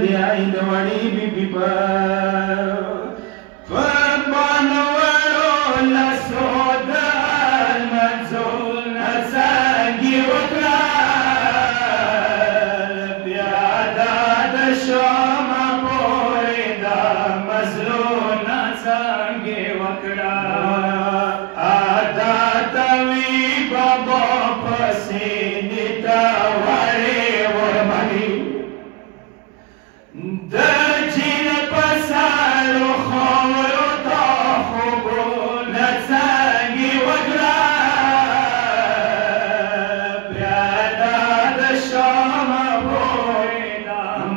دی د وړې بیبي په بانوړو لاسو د لمانځو نه څانګې وکړل بیا د شمه پورې د مزلو نه څانګې وکړل عادت وي بابا پسې دې ته وړې ورمنې د جین په سالو خاورو ته خوبونه څانګې وکړل بیا د شمه پورې د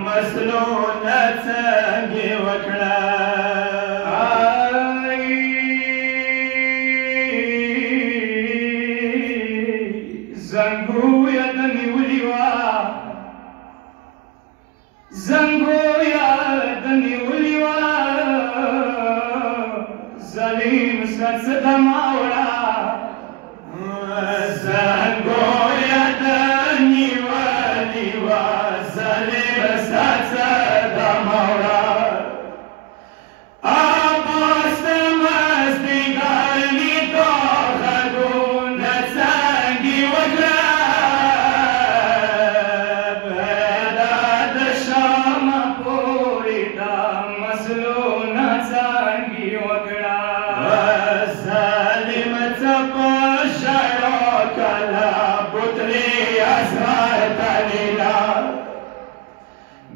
مزلو نه څانګې وکړل زنګویه د نیولې وه زنګویه د نیولې وه ظالم ستا څه دمه وړه زنګویه د نیولې وه ظالم ستا څه دمه وړه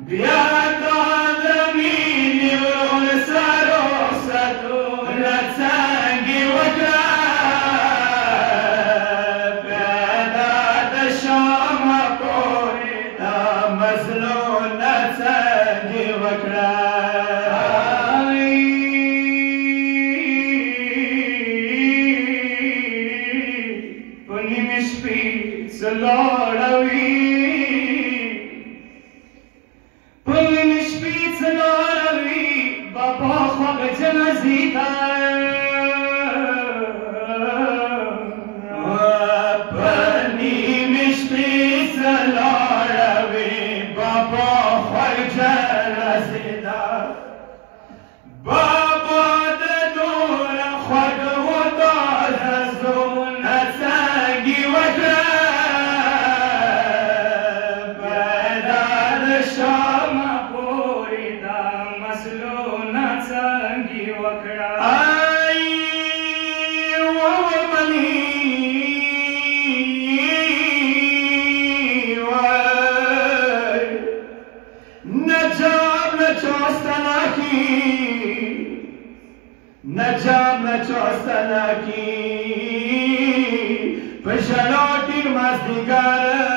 بیا تا د مینې ورور سره رخصتونه څانګې وکړل بیا د شمه پورې د مزلو نه څانګې وکړل په نیمې شپې څه لاړوي پلنی شپې څه لاړوي بابا خوږ جنازې ته په نیمې شپې څه لاړوي بابا خوږ جنازې ته بابا د دومره خوږ و دا رزونه څانګې وکړل بیا د شمه پورې د مزلو نه څانګې وکړل ای ومنې وای نجاب نه چاستنه کی نجاب نه چاستنه کی په ژړا ډېر مازدیګر